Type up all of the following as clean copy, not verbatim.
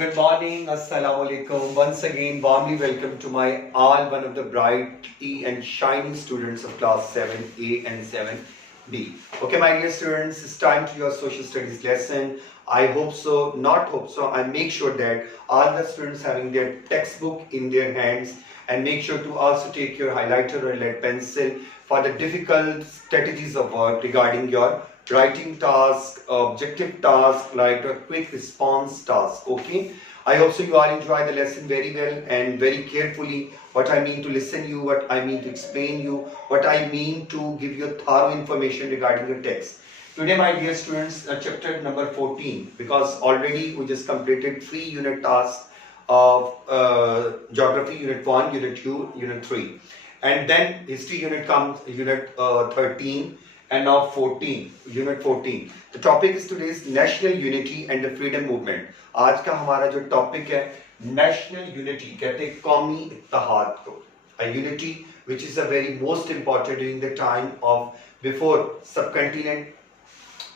Good morning, Assalamu alaikum. Once again, warmly welcome to my all one of the bright and shining students of class 7A and 7B. Okay, my dear students, it's time to your social studies lesson. I hope so, not hope so. I make sure that all the students having their textbook in their hands, and make sure to also take your highlighter or lead pencil for the difficult strategies of work regarding your writing task, objective task, like a quick response task. Okay, I hope so you all enjoy the lesson very well and very carefully. What I mean to listen you, what I mean to explain you, what I mean to give you thorough information regarding your text. Today, my dear students, chapter number 14, because already we just completed 3 unit tasks of geography unit 1, unit 2, unit 3, and then history unit comes unit 13, and now 14, unit 14. The topic is today's national unity and the freedom movement. आज का हमारा जो topic है national unity, कहते हैं कौमी इत्तेहाद को, a unity which is a very most important during the time of before subcontinent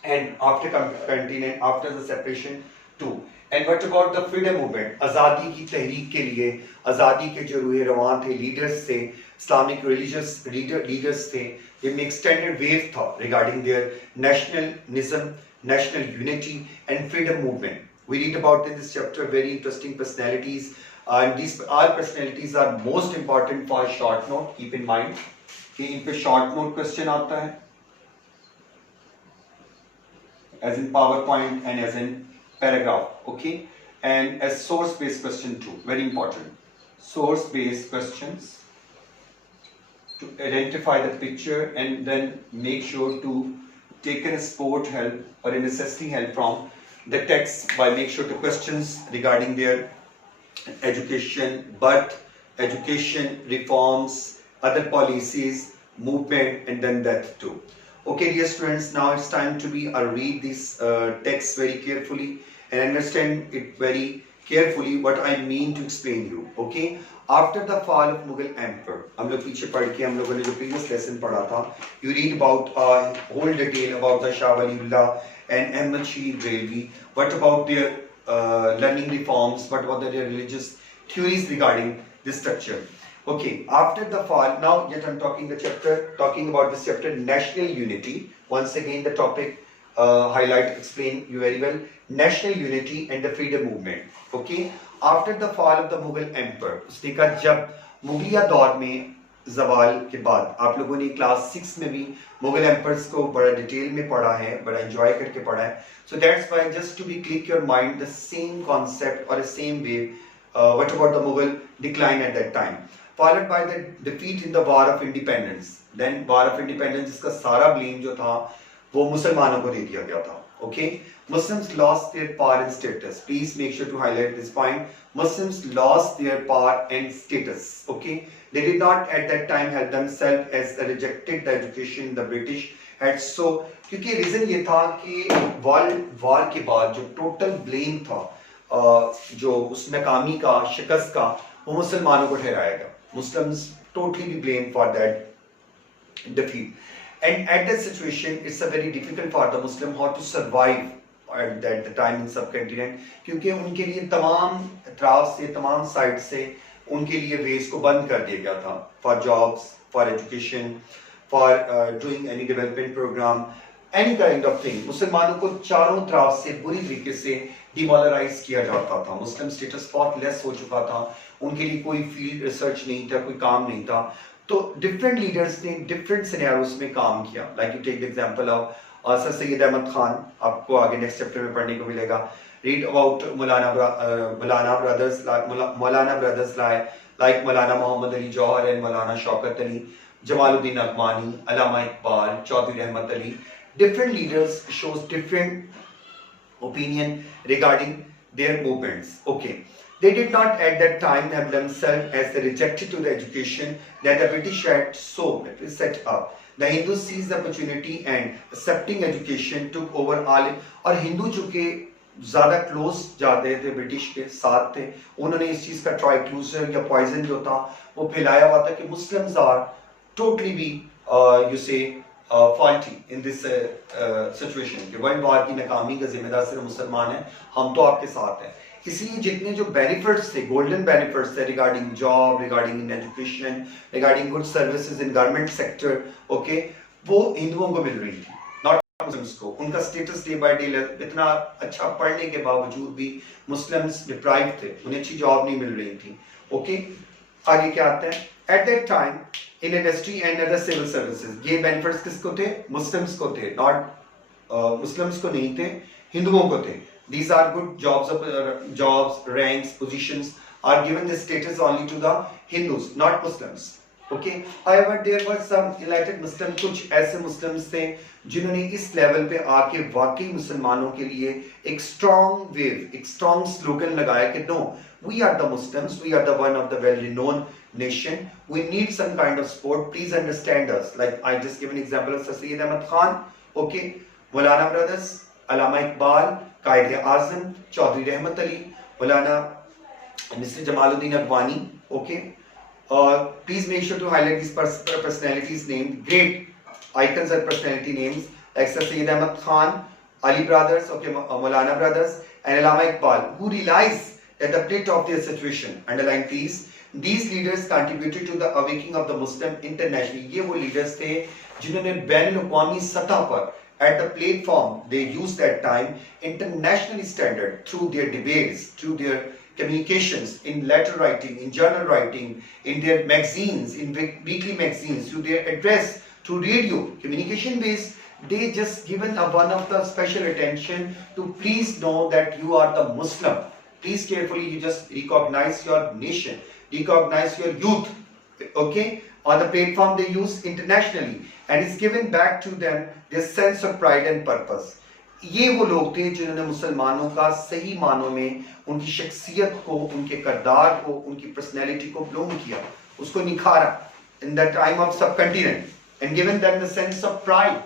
and after continent, after the separation too. And what about the freedom movement? आज़ादी की तहरीक के लिए, आज़ादी के जो रूहे रवान थे, लीडर्स थे, Islamic religious leaders थे, जिनमें extended wave था regarding their nationalism, national unity and freedom movement. We read about in this chapter very interesting personalities, and these all personalities are most important for short note. Keep in mind कि इन पे short note question आता है, as in PowerPoint and as in paragraph, okay, and as source based question too, very important. Source based questions to identify the picture and then make sure to take a support help or a necessary help from the text by make sure to questions regarding their education, birth, education, reforms, other policies, movement, and then that too. Okay, dear students, now it's time to read this text very carefully and understand it very carefully what I mean to explain you. Okay, after the fall of Mughal Emperor, हम लोग पीछे पढ़ के हम लोगों ने जो previous lesson पढ़ा था, you read about whole detail about the Shah Waliullah and Ahmad Shahid Railway. What about their learning reforms? What about their religious theories regarding this structure? Okay, after the fall, now yet I'm talking about this chapter, national unity. Once again, the topic explain you very well, national unity and the freedom movement. Okay, after the fall of the Mughal Emperor, उसने कहा जब मुगलिया दौर में जवाल के बाद, आप लोगों ने क्लास 6 में भी मुगल एम्पर्स को बड़ा डिटेल में पढ़ा है, बड़ा एंजॉय करके पढ़ा है. So that's why just to be click your mind the same concept or the same way. What about the Mughal decline at that time? Followed by the defeat in the War of Independence. Then War of Independence, जिसका सारा blame जो था वो मुसलमानों को दे दिया गया था. Okay, Muslims lost their power and status. Please make sure to highlight this point. Muslims lost their power and status. Okay, they did not at that time help themselves as they rejected the education the British had. So क्योंकि reason ये था कि war के बाद जो total blame था, जो उस नाकामी का, शिकस्त का, वो मुसलमानों को ठहराया गया. Muslims totally be blamed for that defeat. And at that situation, it's a very difficult for the Muslim how to survive at that the time in subcontinent, क्योंकि उनके लिए तमाम अतराफ से, तमाम साइड से उनके लिए वेज को बंद कर दिया गया था for jobs, for education, for doing any development program, any kind of thing. मुसलमानों को चारों तरफ से बुरी तरीके से डिमोरलाइज किया जाता था. मुस्लिम स्टेटस बहुत लेस हो चुका था, उनके लिए कोई फील्ड रिसर्च नहीं था, कोई काम नहीं था. तो डिफरेंट लीडर्स ने डिफरेंट सिनेरियोस में काम किया. Like you take the example of sir Syed Ahmad Khan, आपको आगे नेक्स्ट चैप्टर में पढ़ने को मिलेगा. Read about Maulana brothers like Maulana Mohammad Ali Johar and मौलाना शौकत अली, जमालुद्दीन अगमानी, अल्लामा इकबाल, चौधरी रहमत Ali. Different leaders shows different opinion regarding their movements. Okay, they did not at that time have themselves as they rejected to the education that the British had so set up. The Hindus seized the opportunity and accepting education took over all. और हिंदू चूंकि ज़्यादा close जाते थे British के साथ थे, उन्होंने इस चीज़ का ट्राइक्लूजर या पॉइजन जो था वो फैलाया हुआ था कि मुस्लिम्स आर टोटली भी you say faulty in this situation कि वर्ल्ड वॉर की नाकामी का जिम्मेदार सिर्फ मुसलमान है, हम तो आपके साथ हैं। इसलिए जितने जो बेनिफिट्स थे, गोल्डन बेनिफिट्स थे regarding job, regarding in education, regarding good services in government sector, okay, वो हिंदुओं को मिल रही थी, नॉट मुस्लिम्स को। उनका स्टेटस डे बाय डे इतना अच्छा पढ़ने के बावजूद भी मुस्लिम्स डिप्राइव थे, उन्हें अच्छी जॉब नहीं मिल रही थी, ओके। आगे क्या आता है, at that time in industry and other civil services, ये बेनिफिट्स किसको थे, मुस्लिम्स को थे, नॉट मुस्लिम्स को नहीं थे, हिंदुओं को थे। These are good jobs, ranks, positions are given the status only to the Hindus, not Muslims. Okay. However, there were some enlightened Muslims, कुछ ऐसे Muslims थे जिन्होंने इस लेवल पे आके वाकई मुसलमानों के लिए एक strong wave, एक strong slogan लगाया कि no, we are the Muslims, we are the one of the well-renowned nation. We need some kind of support. Please understand us. Like I just give an example of Sir Syed Ahmad Khan. Okay, Maulana brothers, Allama Iqbal, कायदे आजम, चौधरी रहमत अली, मौलाना mister Jamaluddin अगवानी, okay. Please make sure to highlight these personalities' names, great icons and personality names like Sir Syed Ahmad Khan, Ali brothers, okay, Maulana brothers, and Allama Iqbal, who realized at the plate of their situation, underline please, these leaders contributed to the awakening of the Muslim internationally. ये वो leaders थे जिन्होंने बैनुल-अक़वामी सतह पर at the platform they used that time internationally standard through their debates, through their communications, in letter writing, in journal writing, in their magazines, in weekly magazines, through their address, through radio, communication based. They just given one of the special attention to please know that you are the Muslim. Please carefully you just recognize your nation, recognize your youth, okay, on the platform they use internationally, and it's given back to them this sense of pride and purpose. ये वो लोग थे जिन्होंने मुसलमानों का सही मानों में उनकी शख्सियत को, उनके किरदार को, उनकी पर्सनैलिटी को ब्लूम किया, उसको निखारा in the time of subcontinent and given them the sense of pride,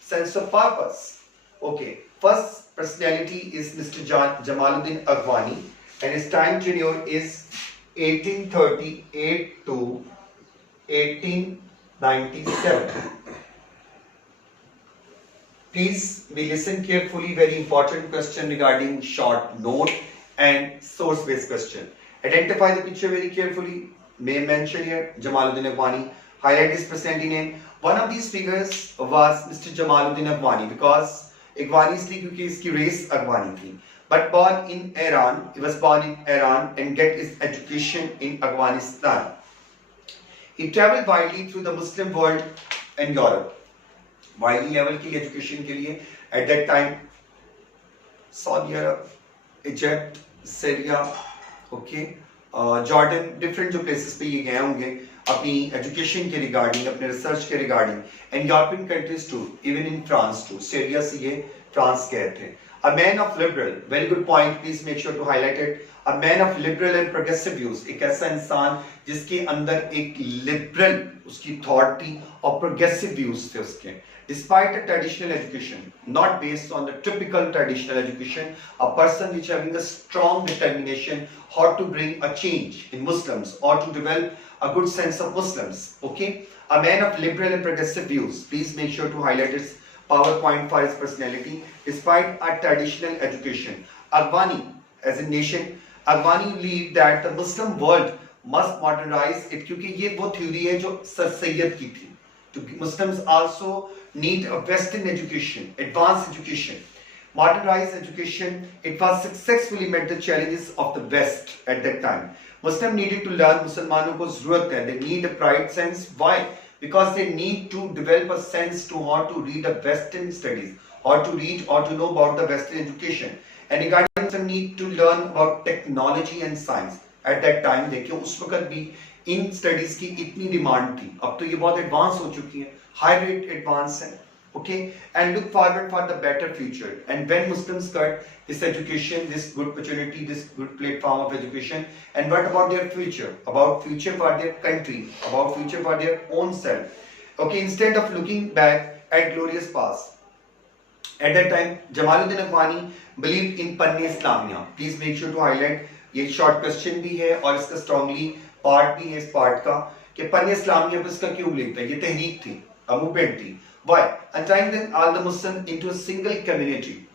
sense of purpose. Okay, first personality is Mr. Jamaluddin Aghwani, and his time tenure is 1838 to 1897. Please we listen carefully, very important question regarding short note and source based question. Identify the picture very carefully. May mention here Jamaluddin Aghwani. Highlight his personality name. One of these figures was Mr. Jamaluddin Aghwani because Aghwani इसलिए क्योंकि इसकी race Aghwani थी. But born in Iran, he was born in Iran and get his education in Afghanistan. He traveled widely through the Muslim world and Europe. Widely level की education के लिए at that time Saudi Arab, Egypt, Syria, okay, Jordan, different जो places पे ये गए होंगे अपनी education के regarding, अपने research के regarding, and European countries too, even in France too. Syria से ये France गए थे. A man of liberal, very good point, please make sure to highlight it. A man of liberal and progressive views, एक ऐसा इंसान जिसके अंदर एक liberal उसकी thought थी और progressive views थे उसके. Despite a traditional education, not based on the typical traditional education, a person which having a strong determination how to bring a change in Muslims or to develop a good sense of Muslims. Okay, a man of liberal and progressive views. Please make sure to highlight his PowerPoint for his personality. Despite a traditional education, Aghwani as a nation, Aghwani believed that the Muslim world must modernize it क्योंकि ये वो theory है जो sir Syed की थी. Muslims also need a Western education, advanced education, modernized education. It was successfully met the challenges of the West at that time. Muslim needed to learn. मुसलमानों को ज़रूरत है. They need a pride sense. Why? Because they need to develop a sense to how to read the Western studies, how to read or to know about the Western education. And regarding Muslim need to learn about technology and science. At that time, देखिए उस वक्त भी in studies की इतनी demand थी. अब तो ये बहुत एडवांस हो चुकी है, हाई रेट एडवांस है. Okay, and look forward for the better future. And when Muslims got this education, this good opportunity, this good platform of education, and what about their future? About future for their country, about future for their own self. Okay, instead of looking back at glorious past. At that time, Jamaluddin Aghwani believed in Panne Islamia. Please make sure to highlight. ये short question भी है और इसका strongly part भी है इस part का कि पन्ने इस्लामिया पर इसका क्यों believe था. ये तहरीक थी, मूवमेंट थी. Why? And tying them all the Muslims into a single community,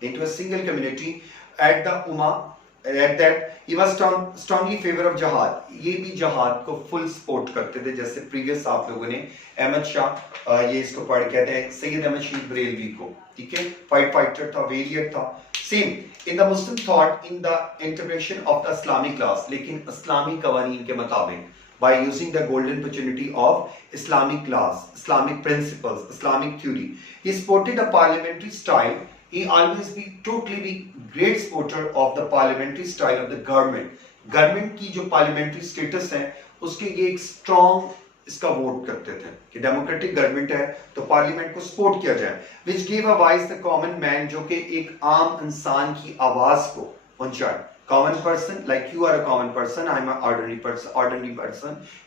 at the Ummah. At that he was strongly favor of jihad. ये भी जहाद को फुल सपोर्ट करते थे. जैसे प्रीवियस आप लोगों ने अहमद शाह, ये इसको पढ़ कहते हैं सैयद अहमद शहीद बरेलवी को, ठीक है, फाइटर था, वेरिएट था. Same in the Muslim thought in the interpretation of the Islamic loss, लेकिन इस्लामी कवानीन के मुताबिक, by using the golden opportunity of Islamic laws, Islamic principles, Islamic theory. He supported a parliamentary style. He always be totally great supporter of the parliamentary style of the government. Government की जो parliamentary status है उसके ये एक strong इसका vote करते थे कि डेमोक्रेटिक गवर्नमेंट है तो पार्लियामेंट को सपोर्ट किया जाए. Which gave a voice the common man, जो कि एक आम इंसान की आवाज को पहुंचाए. Common person, like you are a common person, I am an ordinary person,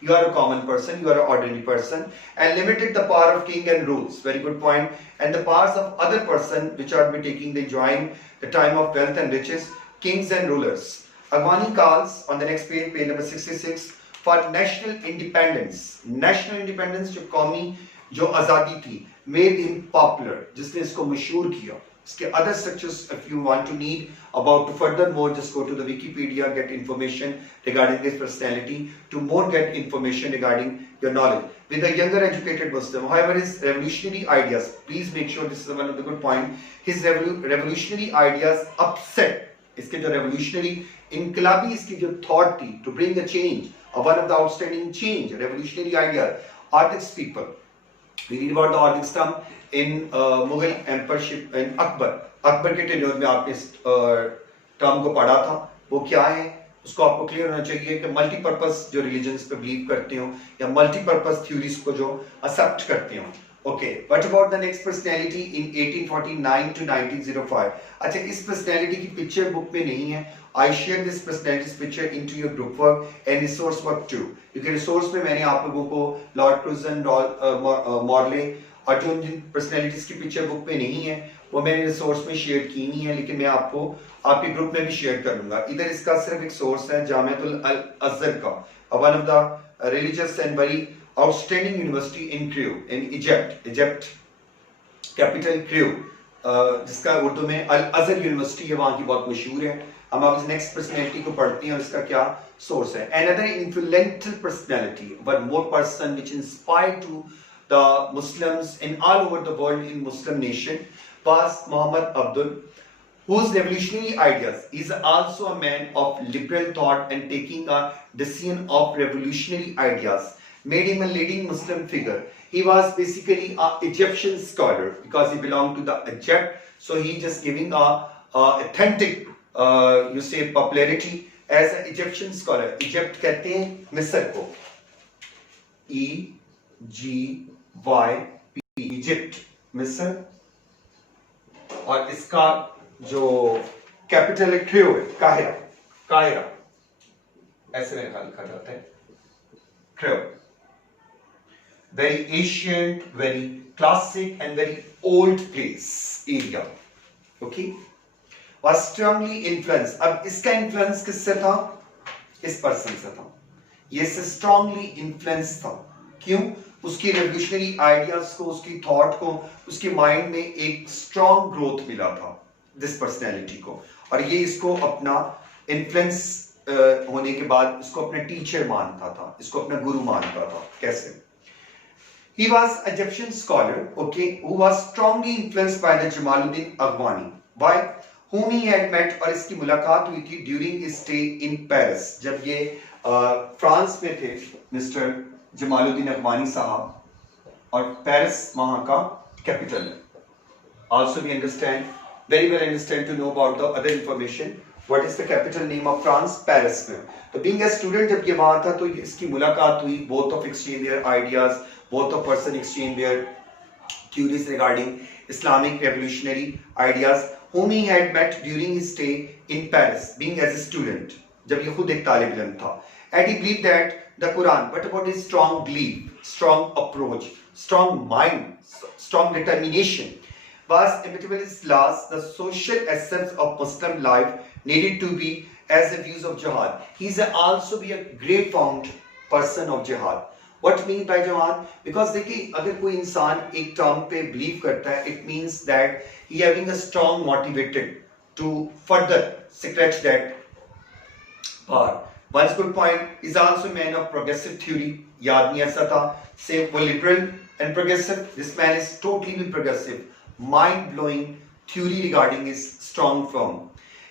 you are a common person, you are an ordinary person, and limited the power of king and rules. Very good point. And the powers of other person which are be taking, they join the time of wealth and riches, kings and rulers. Aghwani calls on the next page, page number 66, for national independence. National independence जो कौमी जो आज़ादी थी, made him popular, जिसने इसको मशहूर किया. Other structures, if you want to need about to furthermore, just go to the Wikipedia, get information regarding this personality, to more get information regarding your knowledge. With a younger educated Muslim, however, his revolutionary ideas, please make sure this is one of the good point, his revolutionary ideas upset, इसके जो revolutionary, इनकलाबी इसकी जो thought थी, to bring a change, one of the outstanding change, revolutionary idea, Orthodox people. We read about the Orthodox term in Mughal emperorship in Akbar के tenure में आपने इस term को पढ़ा था. वो क्या है उसको आपको क्लियर होना चाहिए कि मल्टीपर्पस जो रिलीजन्स पे बिलीव करते हो या मल्टीपर्पस थ्योरीज को जो एक्सेप्ट करते हो. Okay, what about the next personality in 1849 to 1905. अच्छा, इस पर्सनैलिटी की पिक्चर बुक में नहीं है. I share this personalities picture into your group work and resource work too. क्योंकि रिसोर्स में मैंने आप लोगों को लॉर्ड क्रूजन, मॉर्ले और जो जिन पर्सनैलिटीज की पिक्चर बुक में नहीं है वो मैंने रिसोर्स में शेयर की नहीं है, लेकिन मैं आपको आपके ग्रुप में भी शेयर कर लूंगा. इधर इसका सिर्फ एक सोर्स है जामियातुल अज़हर का, one of the religious and very outstanding university in crew in Egypt capital crew, जिसका उर्दू में अल अज़हर यूनिवर्सिटी है, वहां की बहुत मशहूर है. हम आप इस नेक्स्ट पर्सनैलिटी को पढ़ते हैं और इसका क्या सोर्स है. Another influential personality, one more person which inspired to the Muslims in all over the world in Muslim nation was Muhammad Abdul, whose revolutionary ideas is also a man of liberal thought and taking a decision of revolutionary ideas made him a leading Muslim figure. He was basically an Egyptian scholar because he belonged to the Egypt, so he just giving a authentic you say popularity as an Egyptian scholar. Egypt कहते हैं मिस्र को, EGYP, Egypt, मिस्र, और इसका जो capital है crew है, काहिरा, ऐसे में लिखा जाता है crew. Very ancient, very classic and very old place area. Okay, was strongly influenced. अब इसका इन्फ्लुएंस किससे था? इस पर्सन से था. ये से स्ट्रांगली इन्फ्लुएंस था. क्यों? उसकी रेवोल्यूशनरी आइडियाज को, उसकी थॉट को, उसके माइंड में एक स्ट्रॉन्ग ग्रोथ मिला था दिस पर्सनैलिटी को, और ये इसको अपना इन्फ्लुएंस होने के बाद इसको अपना टीचर मानता था, इसको अपना गुरु मानता था. कैसे? He was Egyptian scholar, okay, who was strongly influenced by the Jamaluddin Aghwani, by whom he had met, और इसकी मुलाकात हुई थी during his stay in Paris, जब ये फ्रांस में थे मिस्टर जमालुद्दीन अगवानी साहब, और पेरिस वहां का कैपिटल है. Also we understand, very well understand to know about the other information. What is the capital name of France? Paris में. तो being a student जब ये वहां था तो इसकी मुलाकात हुई. Both of exchange their ideas, both of person exchange their theories regarding Islamic revolutionary ideas, whom he had met during his stay in Paris, being as a student, जब ये खुद एक तालिब इल्म था. And he believed that the Quran, what about his strong belief, strong approach, strong mind, strong determination, was immutable his laws, the social essence of Muslim life needed to be as the views of jihad. He is also be a great found person of jihad. What mean by जवान? Because देखिए अगर कोई इंसान एक term पे believe करता है, it means that he having a strong motivated to further scratch that bar. One good point is also a man of progressive theory. याद नहीं ऐसा था. Say वो liberal and progressive. This man is totally progressive. Mind-blowing theory regarding his strong firm.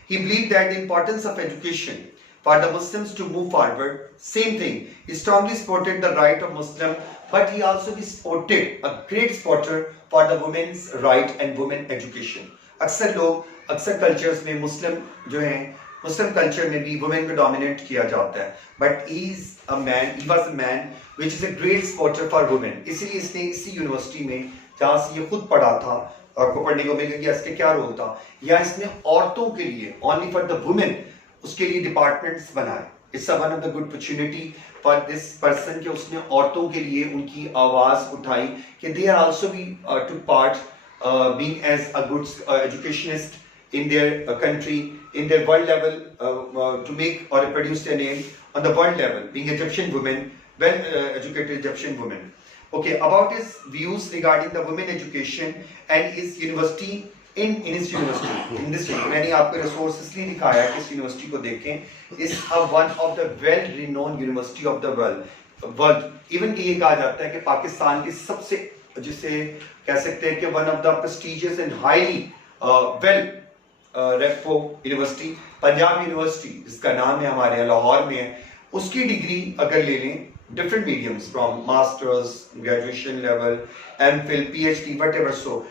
He believed that the importance of education for the Muslims to move forward. Same thing. He strongly supported the right of Muslim, but he also supported a great supporter for the women's right and women education. अक्सर लोग अक्सर cultures में मुस्लिम जो हैं Muslim culture में भी women को dominate किया जाता है, but he was a man which is a great supporter for women. इसीलिए इसने इसी यूनिवर्सिटी में जहाँ से ये खुद पढ़ा था, आपको पढ़ने को मिलेगा कि इसके क्या रोल था, या इसने औरतों के लिए ओनली फॉर द वुमेन उसके लिए डिपार्टमेंट्स बनाए. It's one of the good opportunity for this person कि उसने औरतों के लिए उनकी आवाज उठाई कि they are also be to part being as a good educationist in their country, in their world level, to make or produce their name on the world level, being Egyptian women, well educated Egyptian women. Okay, about his views regarding the women education and his university in his university, in this university, मैंने आपको resources इसलिए दिखाया कि इस university को देखें, is one of the well-renowned university of the world. Even कि ये कहा जाता है कि पाकिस्तान की सबसे जिसे कह सकते हैं कि one of the prestigious and highly well repo university Punjab university, जिसका नाम है हमारे यहाँ लाहौर में है, उसकी डिग्री अगर ले लें different mediums from masters, graduation level, MPhil, PhD, whatever, so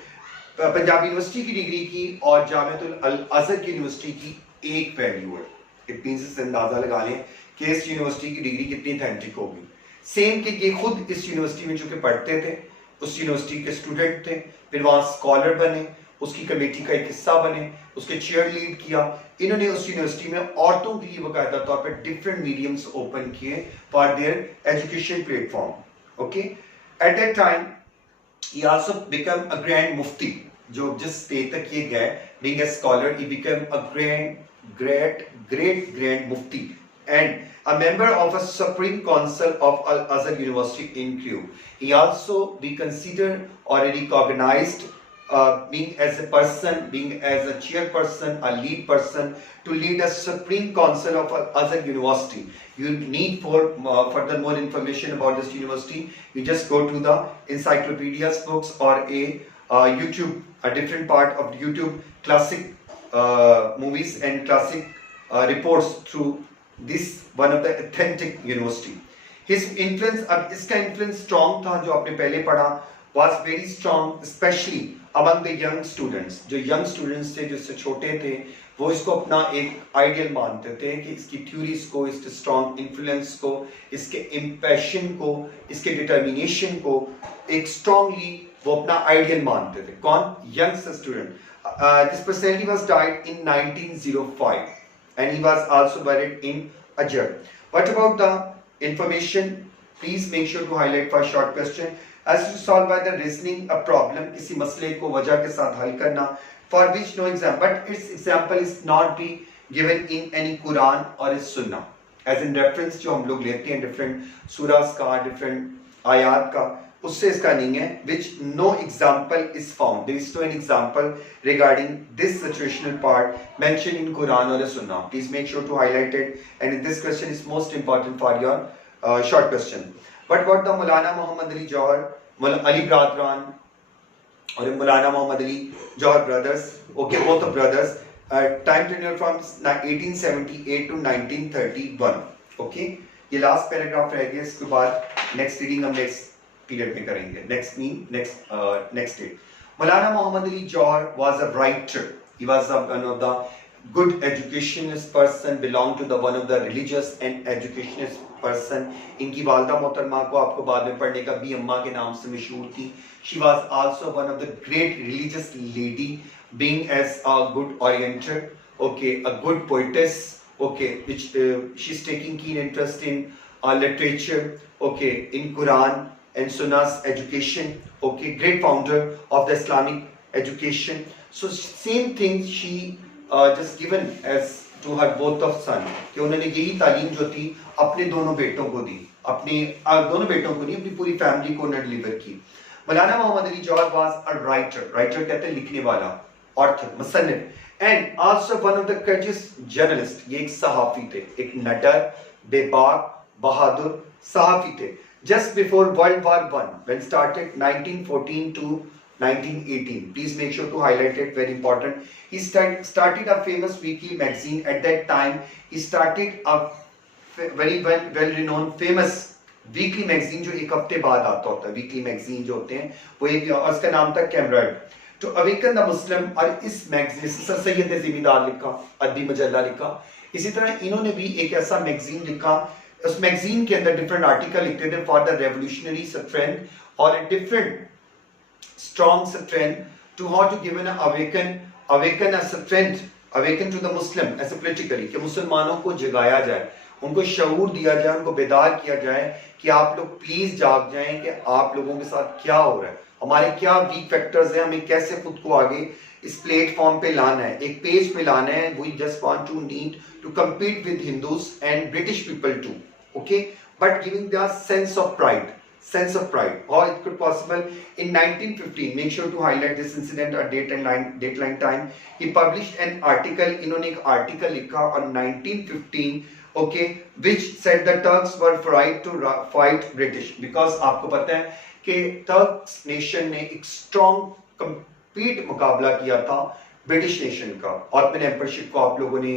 Punjab university की डिग्री की और जामिअतुल अज़हर की यूनिवर्सिटी की एक वैल्यू है. इट मींस इससे अंदाजा लगा लें कि इस यूनिवर्सिटी की डिग्री कितनी ऑथेंटिक होगी. सेम कि ये खुद इस यूनिवर्सिटी में जो कि पढ़ते थे, उस यूनिवर्सिटी के स्टूडेंट थे, फिर वहाँ स्कॉलर बने, उसकी कमेटी का एक हिस्सा बने, उसके चेयर लीड किया. इन्होंने उस यूनिवर्सिटी में औरतों के लिए बाकायदा तौर पर डिफरेंट मीडियम्स ओपन किए for their education platform. Okay, at that time he also become a grand मुफ्ती. जो जिस स्टेज तक ये गए, being a scholar, he become a great grand mufti and a member of a Supreme Council of Al-Azhar University in Crewe. He also be considered or recognized being as a person, being as a chairperson, a lead person to lead a Supreme Council of Al-Azhar University. You need for further more information about this university, you just go to the encyclopedias books or YouTube, a different part of YouTube, classic movies and classic reports through this one of the authentic university. His influence, अब इसका influence strong था जो आपने पहले पढ़ा, was very strong especially among the young students. जो young students थे, जो इससे छोटे थे, वो इसको अपना एक आइडियल मानते थे कि इसकी थ्योरीज को, इसके स्ट्रॉन्ग इन्फ्लुएंस को, इसके इम्पैशन को, इसके डिटर्मिनेशन को एक स्ट्रॉन्गली वो अपना आइडियल मानते थे. कौन? Young student. This personality was died in 1905 and he was also buried in Ajjar. What about the information? Please make sure to highlight for short question. As to solve by the reasoning a problem, किसी मसले को वजह के साथ हल करना, for which no example, but its example is not be given in any Quran or a Sunnah. As in reference जो हम लोग लेते हैं different surahs का, different आयात का, उससे इसका नहीं है. Which no example is found. There is no an example regarding this situational part mentioned in Quran or a Sunnah. Please make sure to highlight it. And this question is most important for your short question. What about the Maulana Muhammad Ali Jawhar, Ali Bradran, or Maulana Muhammad Ali Jawhar brothers? Okay, both the brothers. Time tenure from 1878 to 1931. Okay, ये last paragraph रह गया. इसके बाद next reading हम next period में करेंगे. Next date. Maulana Muhammad Ali Jawhar was a writer. He was one of the good educationist person, belonged to the one of the religious and educationist person. इनकी वालदा मोहतरमा को आपको बाद में पढ़ने का बी अम्मा के नाम से मशहूर थी. She was also one of the great religious lady, being as a good orienter, okay, a good poetess, okay, which she's taking keen interest in literature, okay, in Quran and Sunnah's education, okay, great founder of the Islamic education. So same thing she just given as to her both of son, कि उन्होंने यही तालीम जो थी अपने दोनों बेटों को दी. अपने दोनों बेटों को नहीं, अपनी पूरी फैमिली को उन्होंने डिलीवर की। Maulana Mohammad Ali Jauhar was a writer, writer कहते हैं लिखने वाला, ऑथर, मुसन्निफ, and also one of the courageous journalist. ये एक सहाफी थे, एक नडर, बेबाक, बहादुर सहाफी थे। Just before world war one when started 1914 to 1918, please make sure to highlight it, very important. He started a famous weekly magazine. At that time he started a very well renowned famous weekly magazine जो एक हफ्ते बाद आता होता है। Weekly magazine जो होते हैं वो एक, उसका नाम था कैमराड, टू अवेकन द मुस्लिम। और इस मैगजीन सर सैयद जिमीदार लिखा, अदबी मजल्ला लिखा। इसी तरह इन्होंने भी एक ऐसा मैगजीन लिखा, उस मैगजीन के अंदर डिफरेंट आर्टिकल लिखते थे फॉर द रेवोल्यूशनरी स्ट्रेंथ और different strong strength to how to give an awaken a strength, awaken to the Muslim as a politically, कि मुसलमानों को जगाया जाए, उनको शऊर दिया जाए, उनको बेदार किया जाए कि आप लोग प्लीज जाग जाएं कि आप लोगों के साथ क्या हो रहा है, हमारे क्या वीक फैक्टर्स हैं, हमें कैसे खुद को आगे इस प्लेटफॉर्म पे लाना है, एक पेज पे लाना है। We just want to need to compete with Hindus and British people too, okay, but giving the sense of pride, how it could possible. In 1915, make sure to highlight this incident or dateline time, he published an article, इन्होंने एक article लिखा on 1915, okay, which said the Turks were afraid to fight British, because आपको पता है कि Turks nation ने एक strong complete मुकाबला किया था ब्रिटिश नेशन का। ऑटोमन एम्पायरशिप को आप लोगों ने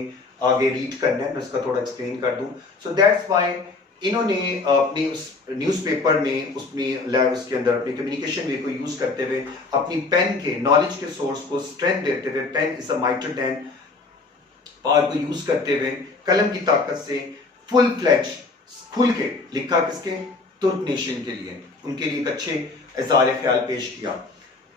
आगे रीड करना है, मैं इसका थोड़ा एक्सप्लेन कर दूं। सो दैट्स व्हाई इन्होंने अपनी उस न्यूज़पेपर में उसके अंदर अपनी कम्युनिकेशन वे को यूज करते हुए अपनी पेन के नॉलेज के सोर्स को स्ट्रेंथ देते हुए, pen is a mightier than power को यूज करते हुए कलम की ताकत से फुल फ्लैश खुल के लिखा, किसके? तुर्क नेशन के लिए, उनके लिए एक अच्छे इज़हार ख्याल पेश किया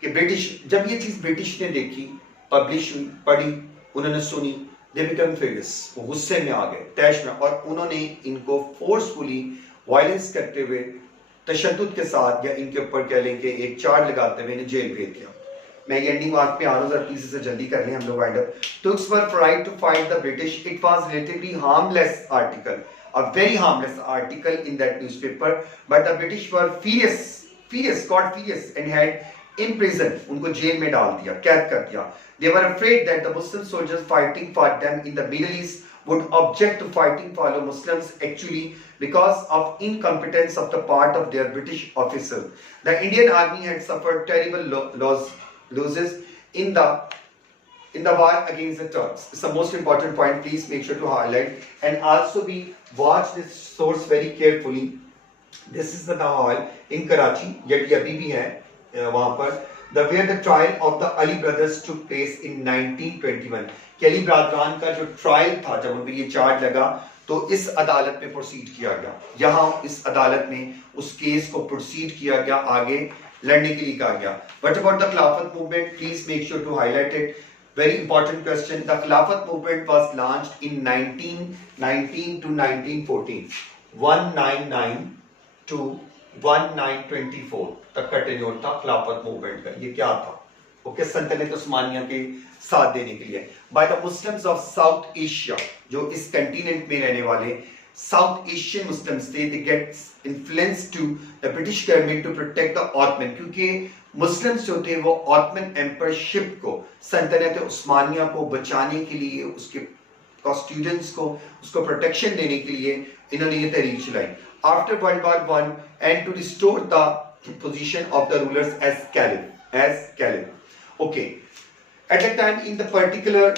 कि ब्रिटिश, जब ये चीज ब्रिटिश ने देखी, पब्लिश हुई, पढ़ी, उन्होंने सुनी, दे बिकम फेरियस, वो गुस्से में आ गए, तैश में, और उन्होंने इनको फोर्सफुली वायलेंस करते हुए तशद्दुद के साथ या इनके ऊपर कह लें कि एक चार्ज लगाते हुए इन्हें जेल भेज दिया। मैं ये एंडिंग वार्क पे आ रहा हूँ, जरा प्लीज इसे जल्दी कर लें हम लोग wind up. Turks were afraid to fight the British. It was relatively harmless article, a very harmless article in that newspaper, but the British were got furious and had imprisoned, उनको jail में डाल दिया, कैद कर दिया। They were afraid that the Muslim soldiers fighting for them in the Middle East would object to fighting fellow Muslims, actually because of incompetence of the part of their British officers. The Indian army had suffered terrible losses in the war against the Turks. It's the most important point, please make sure to highlight, and also we watch this source very carefully. This is the hall in Karachi, yet ये अभी भी है वहाँ पर, where the trial of the Ali brothers took place in 1921. कि अली ब्रादरान का जो trial था, जब उन पर ये चार्ज लगा तो इस अदालत में प्रोसीड किया गया, यहाँ इस अदालत में उस केस को प्रोसीड किया गया, आगे लड़ने के लिए कहा गया। What about the Khilafat movement? Please make sure to highlight it. Very important question. The Khilafat movement was launched in 1919 to 1914. 199 to 1924 तक का टेन्योर था खिलाफत मूवमेंट का। ये क्या था? ओके, सल्तनत उस्मानिया के साथ देने के लिए by the Muslims of south Asia, जो इस कंटिनेंट में रहने वाले साउथ एशियन मुस्लिम्स थे, they get influence to the British government to protect the Ottoman, क्योंकि मुस्लिम्स जो थे वो ऑटमन एम्पायरशिप को, सल्तनत उस्मानिया को बचाने के लिए, उसके स्टूडेंट्स को उसको प्रोटेक्शन देने के लिए इन्होंने ये तहरीक चलाई। After world war one and to restore the position of the rulers as caliph. Okay, at that time in the particular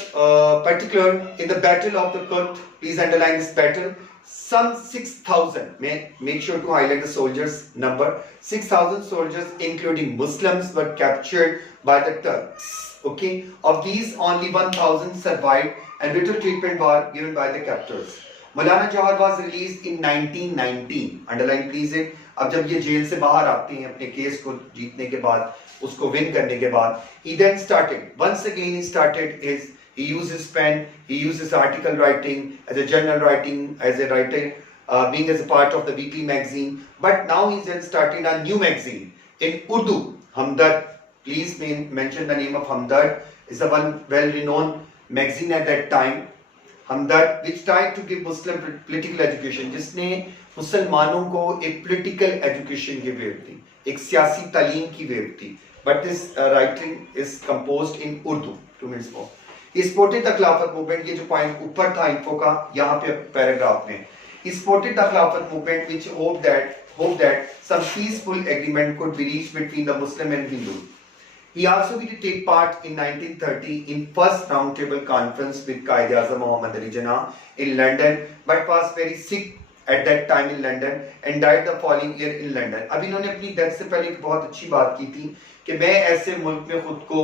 in the battle of the Kut, please underline this battle, some 6,000, make sure to highlight the soldiers number, 6,000 soldiers including Muslims were captured by the Turks. Okay, of these only 1,000 survived and little treatment was given by the captors. Maulana Jawhar was released in 1919, underline please it. अब जब ये jail से बाहर आते हैं अपने case को जीतने के बाद, उसको विन करने के बाद, he then started once again he used his pen, he used his article writing as a journal writing, as a writer, being as a part of the weekly magazine, but now he's then starting a new magazine in Urdu, Hamdard. Please mention the name of Hamdard. Is the one well renowned magazine at that time. Hamdard which tried to give Muslim political education, जिसने मुसलमानों को एक political education की wave दी, एक सियासी तालीम की wave the. But this writing is composed in Urdu. 2 minutes more. He supported the Khilafat movement. ये जो पॉइंट ऊपर था इन्फो का, यहाँ पे पैराग्राफ में. He supported the Khilafat movement, which hoped that some peaceful agreement could be reached between the Muslim and Hindu. He also did take part in 1930 in first roundtable conference with Quaid-e-Azam Muhammad Ali Jinnah in London, but was very sick at that time in London and died the following year in London. अब इन्होंने अपनी death से पहले एक बहुत अच्छी बात की थी कि मैं ऐसे मुल्क में खुद को,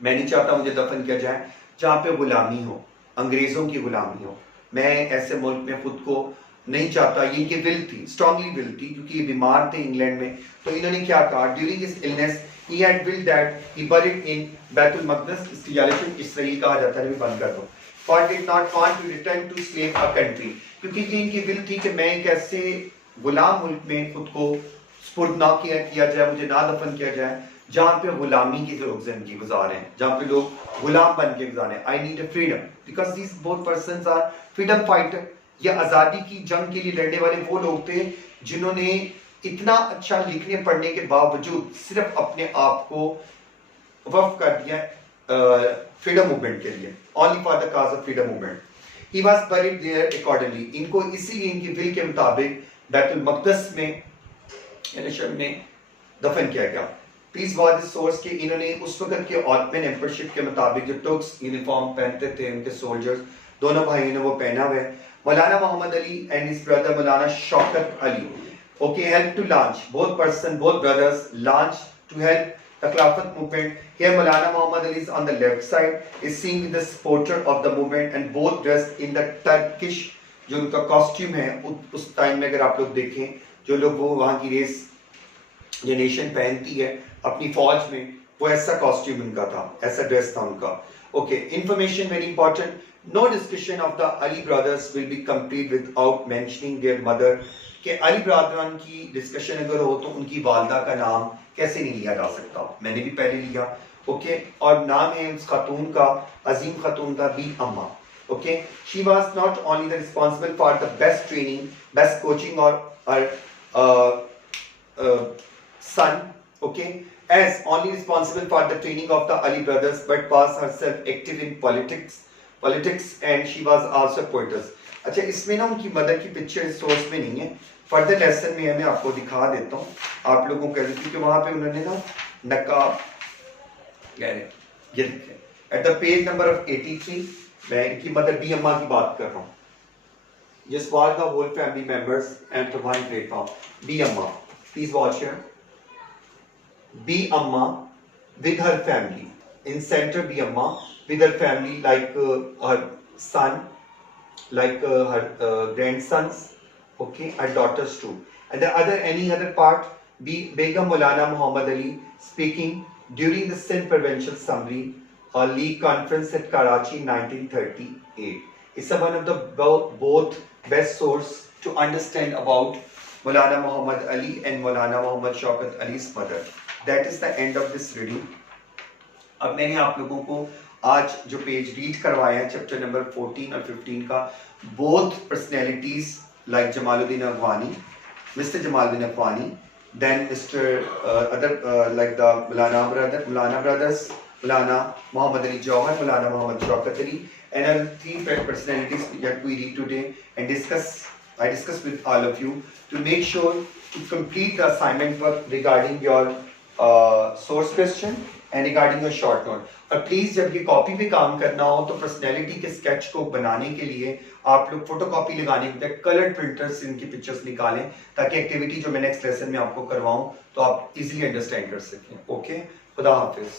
मैं नहीं चाहता मुझे दफन किया जाए जहाँ पे गुलामी हो, अंग्रेजों की गुलामी हो. मैं ऐसे मुल्क में खुद को नहीं चाहता. ये इनकी विल थी, स्ट्रांगली विल थी, क्योंकि ये बीमार थे इंग्लैंड में. तो इन्होंने क्या कहा, during his illness he had willed that he buried in Baitul Maqdis, इसकी जालिशन इसराइल कहा जाता है, भी बंद कर दो. For did not want to return to slave a country, क्योंकि ये इनकी विल थी कि मैं एक ऐसे गुलाम मुल्क में खुद को स्पुर्द ना किया जाए, मुझे ना दफन किया जाए जहाँ पे गुलामी की लोग जिंदगी गुजारें, जहाँ पे लोग गुलाम बन के गुजारें. I need a freedom because these both persons are freedom fighter. ये आज़ादी की जंग के लिए लड़ने वाले वो लोग थे जिन्होंने इतना अच्छा लिखने पढ़ने के बावजूद सिर्फ अपने आप को वक्फ कर दिया फ्रीडम मूवमेंट के लिए, only for the cause of freedom movement. He was buried there accordingly. इनको इसीलिए इनकी विल के मुताबिक बैतुल मक़दस में दफन किया गया. प्लीज वॉच दिस सोर्स के इन्होंने उस वक्त के ऑटमन एम्परशिप के मुताबिक जो टर्क्स यूनिफॉर्म पहनते थे, उनके सोल्जर्स, दोनों भाइयों ने वो पहना हुआ है. Maulana Mohammad Ali and his brother Maulana Shaukat Ali, okay, help to launch, both brothers launched to help the Khilafat movement. Here Maulana Muhammad Ali is on the left side, is seen with the supporter of the movement and both dressed in the Turkish, जो उनका costume है उस time में अगर आप लोग देखें, जो लोग वो वहाँ की रेस जो नेशन पहनती है अपनी फौज में, वो ऐसा कॉस्ट्यूम उनका था, ऐसा ड्रेस था उनका. Okay, information very important. No discussion of the Ali brothers will be complete without mentioning their mother. कि अली ब्रादरान की डिस्कशन अगर हो तो उनकी वालदा का नाम कैसे नहीं लिया जा सकता, मैंने भी पहले लिया. ओके, और नाम है उस खातून का, अजीम खातून का, बी अम्मा. Okay, she was not only the responsible for the best training, best coaching और son, okay, as only responsible for the training of the Ali brothers, but was herself active in politics and she was also a poetess. अच्छा, इसमें ना उनकी mother की picture source में नहीं है, further lesson में मैं आपको दिखा देता हूँ आप लोगों को, क्योंकि वहाँ पे उन्होंने ना नकाब ये देखें at the page number of 83 मैं इनकी मदर बी अम्मा की बात कर रहा हूँ. Just watch the whole family members and the one platform. B Amma, please watch here. B Amma with her family. In center, B Amma with her family, like her son, like her grandsons, okay, her daughters too. And the other, any other part, Begum Maulana Muhammad Ali speaking during the Sin Prevention Summary League Conference at Karachi in 1938. It's one of the both best source to understand about Maulana Muhammad Ali and Maulana Muhammad Shaukat Ali's mother. That is the end of this reading. अब मैंने आप लोगों को आज जो page read करवाया है chapter number 14 और 15 का, both personalities like Jamaluddin Afghani, Mr. Jamaluddin Afghani, then Mr. Like the Maulana brothers, Maulana Muhammad Ali Jauhar, Maulana Muhammad Shaukat Ali, and other three personalities that we read today and I discuss with all of you to make sure to complete the assignment work regarding your source question and regarding your short note. और please जब ये copy पे काम करना हो तो personality के sketch को बनाने के लिए आप लोग फोटोकॉपी लगाने के लिए कलर प्रिंटर से इनकी पिक्चर्स निकालें, ताकि एक्टिविटी जो मैं नेक्स्ट लेसन में आपको करवाऊं तो आप इजीली अंडरस्टैंड कर सकें. ओके, खुदा हाफिज.